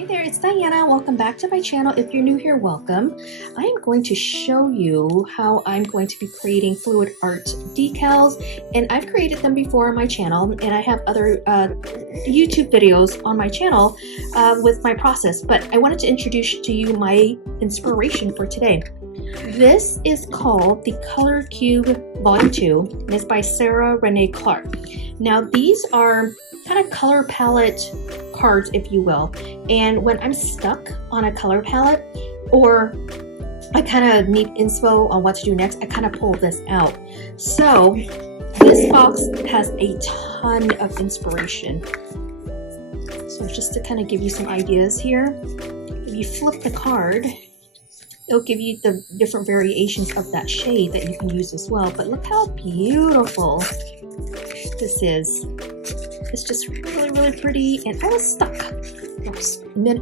Hey there, it's Diana. Welcome back to my channel. If you're new here, welcome. I am going to show you how I'm going to be creating fluid art decals, and I've created them before on my channel, and I have other YouTube videos on my channel with my process, but I wanted to introduce to you my inspiration for today. This is called the Color Cube Volume 2, and it's by 𝓬𝓲𝓵𝓶𝓲𝓷𝓾. Now these are kind of color palette cards, if you will, and when I'm stuck on a color palette or I kind of need inspo on what to do next, I kind of pull this out. So this box has a ton of inspiration. So just to kind of give you some ideas here, if you flip the card, it'll give you the different variations of that shade that you can use as well. But look how beautiful this is. It's just really, really pretty, and I was stuck.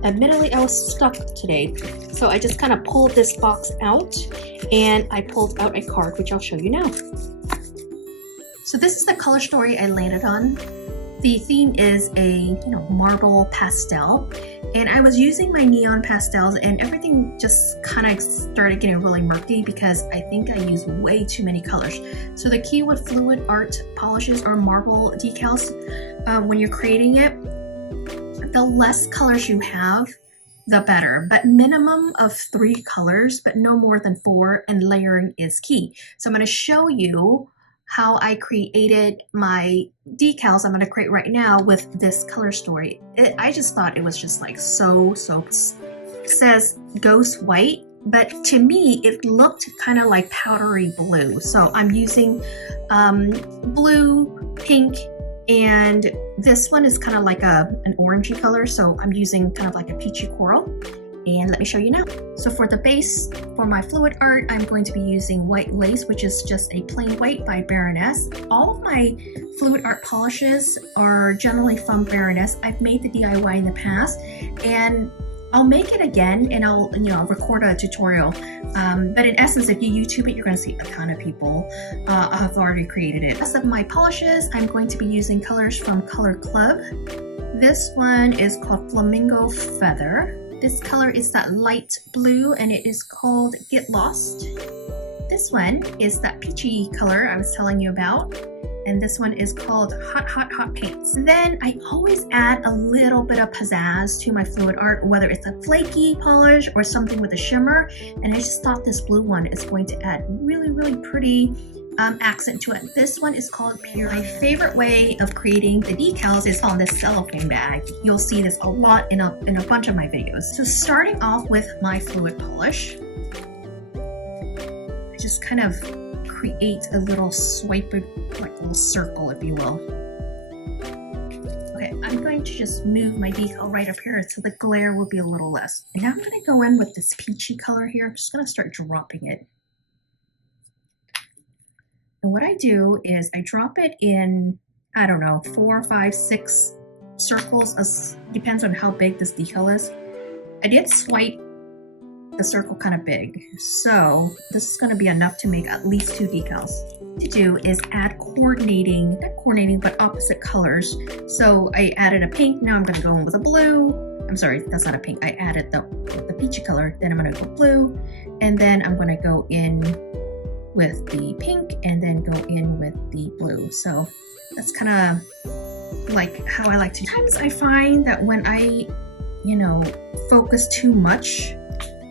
Admittedly, I was stuck today. So I just kind of pulled this box out, and I pulled out a card, which I'll show you now. So this is the color story I landed on. The theme is a marble pastel, and I was using my neon pastels, and everything just kind of started getting really murky because I think I used way too many colors. So the key with fluid art polishes or marble decals, when you're creating it, the less colors you have, the better, but minimum of 3 colors, but no more than 4, and layering is key. So I'm going to show you how I created my decals I'm going to create right now with this color story. I just thought it was just like so it says ghost white, but to me it looked kind of like powdery blue. So I'm using blue, pink, and this one is kind of like an orangey color, so I'm using kind of like a peachy coral. And let me show you now. So for the base for my fluid art, I'm going to be using white lace, which is just a plain white by 𝓵𝓶. All of my fluid art polishes are generally from 𝓵𝓶. I've made the DIY in the past, and I'll make it again, and I'll record a tutorial. But in essence, if you YouTube it, you're going to see a ton of people have already created it. The rest of my polishes, I'm going to be using colors from Color Club. This one is called Flamingo Feather. This color is that light blue, and it is called Get Lost. This one is that peachy color I was telling you about, and this one is called Hot Paints. Then I always add a little bit of pizzazz to my fluid art, whether it's a flaky polish or something with a shimmer, and I just thought this blue one is going to add really, really pretty accent to it. This one is called Pure. My favorite way of creating the decals is on this cellophane bag. You'll see this a lot in a bunch of my videos. So starting off with my fluid polish, I just kind of create a little swipe, like a little circle, if you will. Okay, I'm going to just move my decal right up here so the glare will be a little less. And now I'm going to go in with this peachy color here. I'm just going to start dropping it. And what I do is I drop it in, I don't know, 4, 5, 6 circles, depends on how big this decal is. I did swipe the circle kind of big, so this is going to be enough to make at least 2 decals. What to do is add not coordinating, but opposite colors. So I added a pink, now I'm going to go in with a blue. I'm sorry, that's not a pink. I added the peachy color, then I'm going to go blue, and then I'm going to go in with the pink and then go in with the blue. So that's kind of like how I like to. Sometimes I find that when I, focus too much,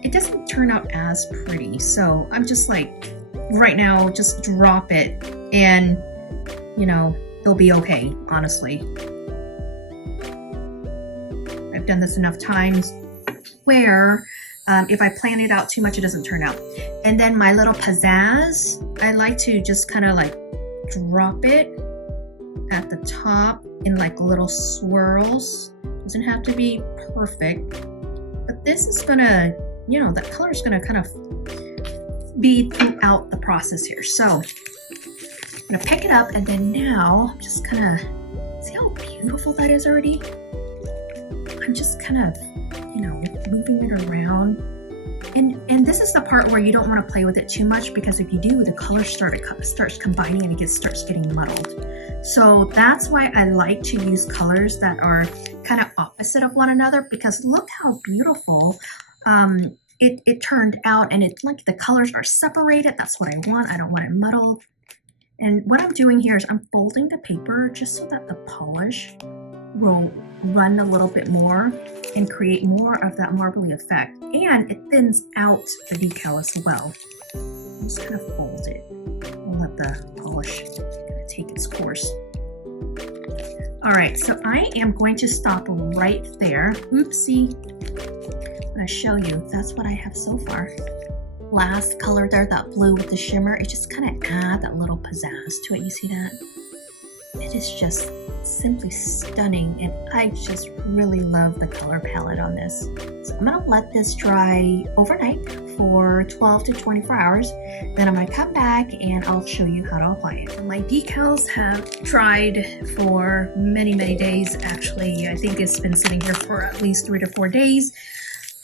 it doesn't turn out as pretty. So I'm just like, right now, just drop it and, they'll be okay, honestly. I've done this enough times where if I plan it out too much, it doesn't turn out. And then my little pizzazz, I like to just kind of like drop it at the top in like little swirls. Doesn't have to be perfect, but this is gonna, that color is gonna kind of be throughout the process here. So I'm gonna pick it up, and then now I'm just kind of, see how beautiful that is already? I'm just kind of moving it around, and this is the part where you don't want to play with it too much, because if you do, the colors starts combining and it starts getting muddled. So that's why I like to use colors that are kind of opposite of one another, because look how beautiful it turned out, and it's like the colors are separated. That's what I want. I don't want it muddled. And what I'm doing here is I'm folding the paper just so that the polish will run a little bit more and create more of that marbly effect, and it thins out the decal as well. Just kind of fold it and let the polish kind of take its course. All right, so I am going to stop right there. Oopsie. I'm going to show you. That's what I have so far. Last color there, that blue with the shimmer, it just kind of adds that little pizzazz to it. You see that? It is just simply stunning, and I just really love the color palette on this. So I'm gonna let this dry overnight for 12 to 24 hours. Then I'm gonna come back and I'll show you how to apply it. My decals have dried for many days. Actually, I think it's been sitting here for at least 3 to 4 days.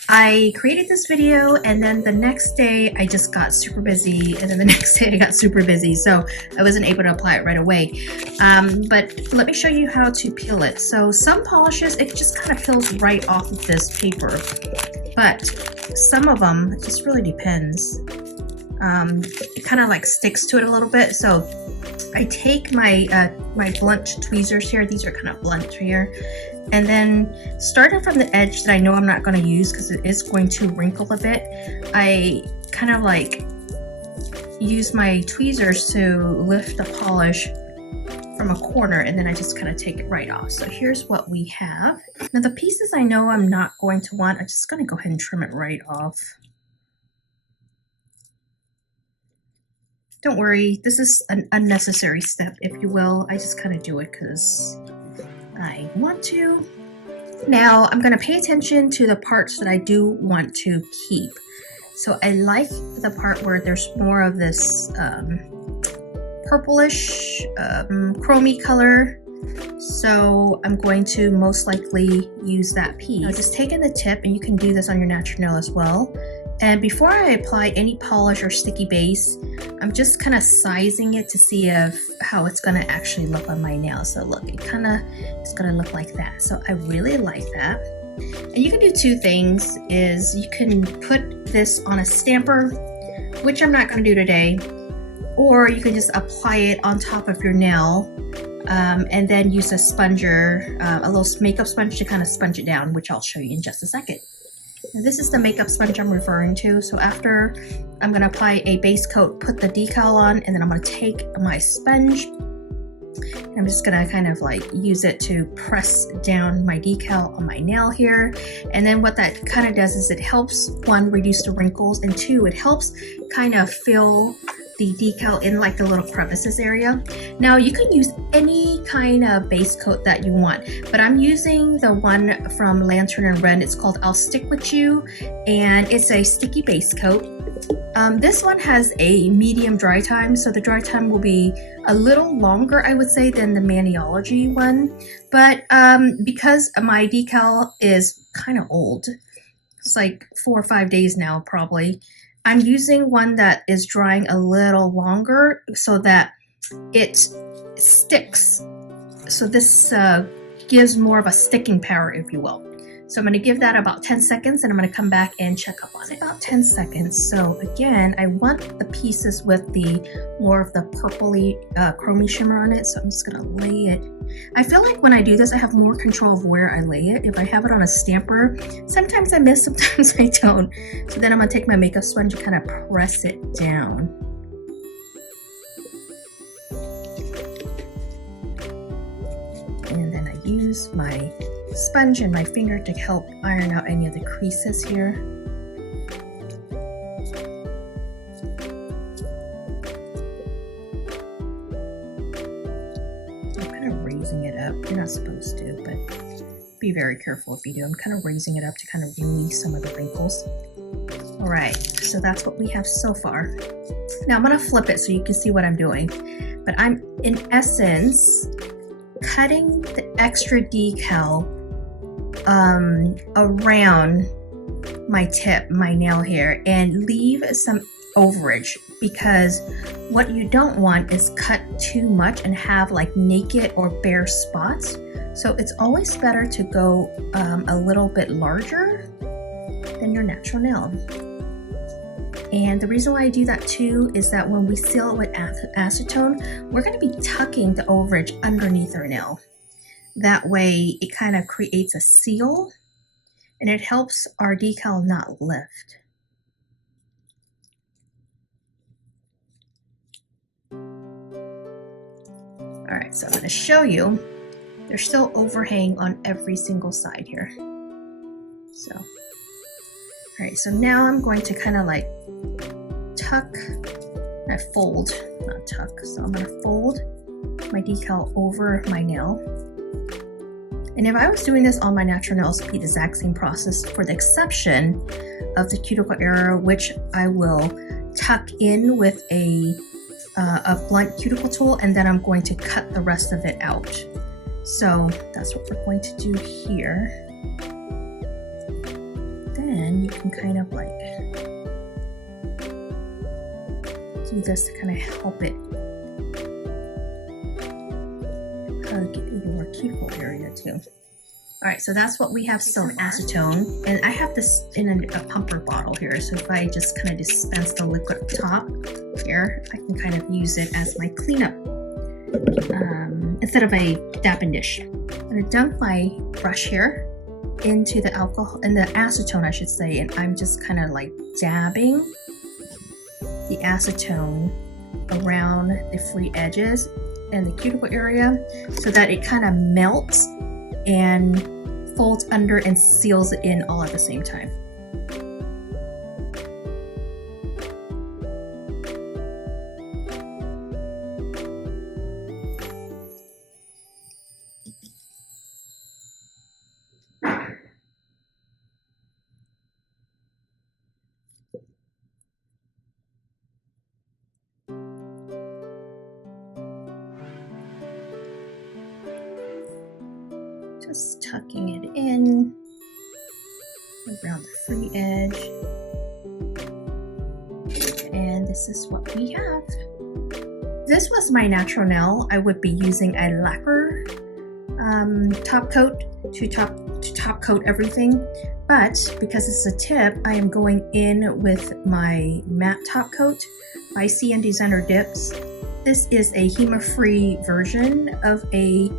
I created this video, and then the next day I just got super busy, and then the next day I got super busy, so I wasn't able to apply it right away. But let me show you how to peel it. So some polishes, it just kind of peels right off of this paper, but some of them, it just really depends. It kind of like sticks to it a little bit. So I take my my blunt tweezers here. These are kind of blunt here. And then starting from the edge that I know I'm not going to use because it is going to wrinkle a bit, I kind of like use my tweezers to lift the polish from a corner, and then I just kind of take it right off. So here's what we have. Now the pieces I know I'm not going to want, I'm just going to go ahead and trim it right off. Don't worry, this is an unnecessary step, if you will. I just kind of do it because I want to. Now I'm going to pay attention to the parts that I do want to keep. So I like the part where there's more of this purplish chromy color. So I'm going to most likely use that piece. Now just take in the tip, and you can do this on your natural nail as well. And before I apply any polish or sticky base, I'm just kind of sizing it to see how it's going to actually look on my nail. So look, it's going to look like that. So I really like that. And you can do two things. Is you can put this on a stamper, which I'm not going to do today, or you can just apply it on top of your nail, and then use a sponger, a little makeup sponge to kind of sponge it down, which I'll show you in just a second. Now, this is the makeup sponge I'm referring to. So after I'm going to apply a base coat, put the decal on, and then I'm going to take my sponge, and I'm just going to kind of like use it to press down my decal on my nail here. And then what that kind of does is it helps, one, reduce the wrinkles, and two, it helps kind of fill the decal in like the little crevices area. Now you can use any kind of base coat that you want, but I'm using the one from 𝓲𝓵𝓵. It's called I'll Stick With You, and it's a sticky base coat. This one has a medium dry time, so the dry time will be a little longer, I would say, than the Maniology one. But because my decal is kind of old, it's like 4 or 5 days now probably, I'm using one that is drying a little longer so that it sticks. So this gives more of a sticking power, if you will. So I'm going to give that about 10 seconds, and I'm going to come back and check up on it. About 10 seconds. So again, I want the pieces with the more of the purpley chromy shimmer on it. So I'm just going to lay it. I feel like when I do this, I have more control of where I lay it. If I have it on a stamper, sometimes I miss, sometimes I don't. So then I'm going to take my makeup sponge and kind of press it down. And then I use my sponge and my finger to help iron out any of the creases here. I'm kind of raising it up. You're not supposed to, but be very careful if you do. I'm kind of raising it up to kind of release some of the wrinkles. All right, so that's what we have so far. Now I'm going to flip it so you can see what I'm doing. But I'm, in essence, cutting the extra decal around my tip, my nail here, and leave some overage, because what you don't want is cut too much and have like naked or bare spots. So it's always better to go a little bit larger than your natural nail. And the reason why I do that too is that when we seal it with acetone, we're going to be tucking the overage underneath our nail. That way it kind of creates a seal and it helps our decal not lift. All right, so I'm going to show you. There's still overhang on every single side here. So, all right, so now I'm going to kind of like tuck, fold, not tuck. So I'm going to fold my decal over my nail. And if I was doing this on my natural nails, it'd be the exact same process, for the exception of the cuticle area, which I will tuck in with a blunt cuticle tool, and then I'm going to cut the rest of it out. So that's what we're going to do here. Then you can kind of like do this to kind of help it get your cuticle area too. All right, so that's what we have sewn acetone, and I have this in a pumper bottle here. So if I just kind of dispense the liquid top here, I can kind of use it as my cleanup instead of a dapping dish. I'm gonna dunk my brush here into the alcohol and the acetone, I should say, and I'm just kind of like dabbing the acetone around the free edges and the cuticle area so that it kind of melts and folds under and seals it in all at the same time. Just tucking it in around the free edge. And this is what we have. This was my natural nail. I would be using a lacquer top coat to top coat everything. But because it's a tip, I am going in with my matte top coat by 𝓲𝓵𝓲𝓷𝓰. This is a HEMA-free version of a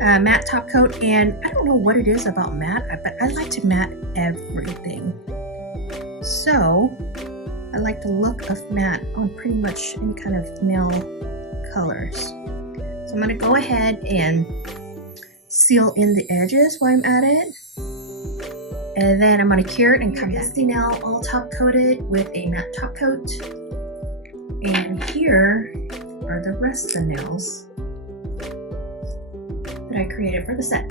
matte top coat, and I don't know what it is about matte, but I like to matte everything. So I like the look of matte on pretty much any kind of nail colors. So I'm going to go ahead and seal in the edges while I'm at it, and then I'm going to cure it and come back. The nail all top coated with a matte top coat, and here are the rest of the nails that I created for the set.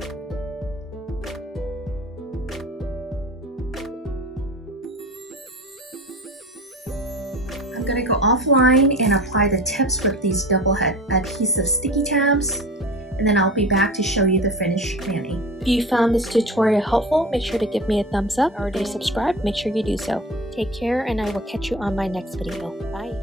I'm going to go offline and apply the tips with these double head adhesive sticky tabs, and then I'll be back to show you the finished mani. If you found this tutorial helpful, make sure to give me a thumbs up. Already subscribed, make sure you do so. Take care, and I will catch you on my next video. Bye.